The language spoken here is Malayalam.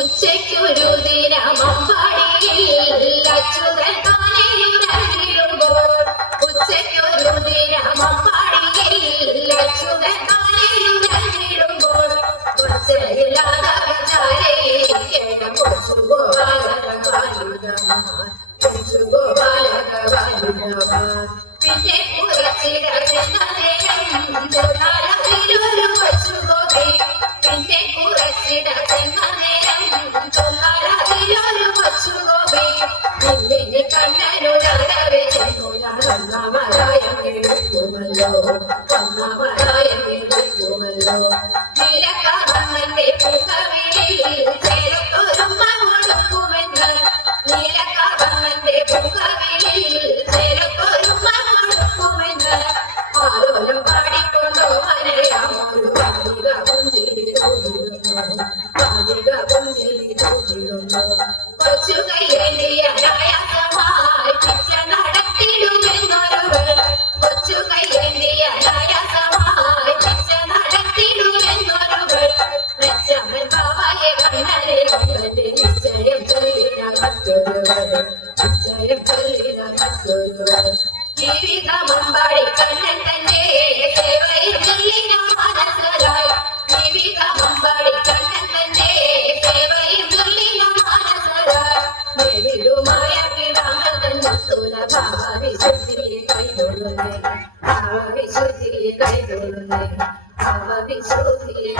ഉച്ചയ്ക്കൊരു ദിനമമ്പാടിയിൽ അച്യുതൻ താനെയുരണ്ടിടുമ്പോൾ ഉച്ചയ്ക്കൊരു ദിനമമ്പാടിയിൽ അച്യുതൻ താനെയുരണ്ടിടുമ്പോൾ ഒച്ചയില്ലാതെ ചാരയിരിക്കണം കൊച്ചു ഗോപാലക ബാലികമാർ കൊച്ചു ഗോപാലക ബാലികമാർ പിന്നെ കുറച്ചിടക്കുന്ന നിന്നെ കണ്ണനുരാകവേ ഒന്നാമതായ കേൾക്കുമല്ലോ ഒന്നാമതായ കേൾക്കുമല്ലോ നീലക്കാവണ്ണന്റെ പുകവിളിയിൽ ചേരത്തൊരുമ കൊടുക്കുമെന്ന് നീലക്കാവണ്ണന്റെ പുകവിളിയിൽ ചേരത്തൊരുമ കൊടുക്കുമെന്ന് ആലോലം പാടിക്കൊണ്ടോ മനയാമൊരു ബാലിക പുഞ്ചിരി തോന്നിടുന്നു ബാലിക പുഞ്ചിരി തോന്നിടുന്നു കൊച്ചു കയ്യേന്തിയ നായകമായി ജീവിതമമ്പാടി കണ്ണൻ തന്റെ സേവയിൽ ചൊല്ലിന മനസ്സലായി ജീവിതമമ്പാടി കണ്ണൻ തന്റെ സേവയിൽ ചൊല്ലിന മനസ്സലായി ദേവിടുമായ കിടാങ്ങൾ തന്നെ ഭാവവിശുദ്ധിയെ കൈകൊള്ളുന്നേ ഭാവവിശുദ്ധിയെ കൈകൊള്ളുന്നേ ഭാവവിശുദ്ധിയെ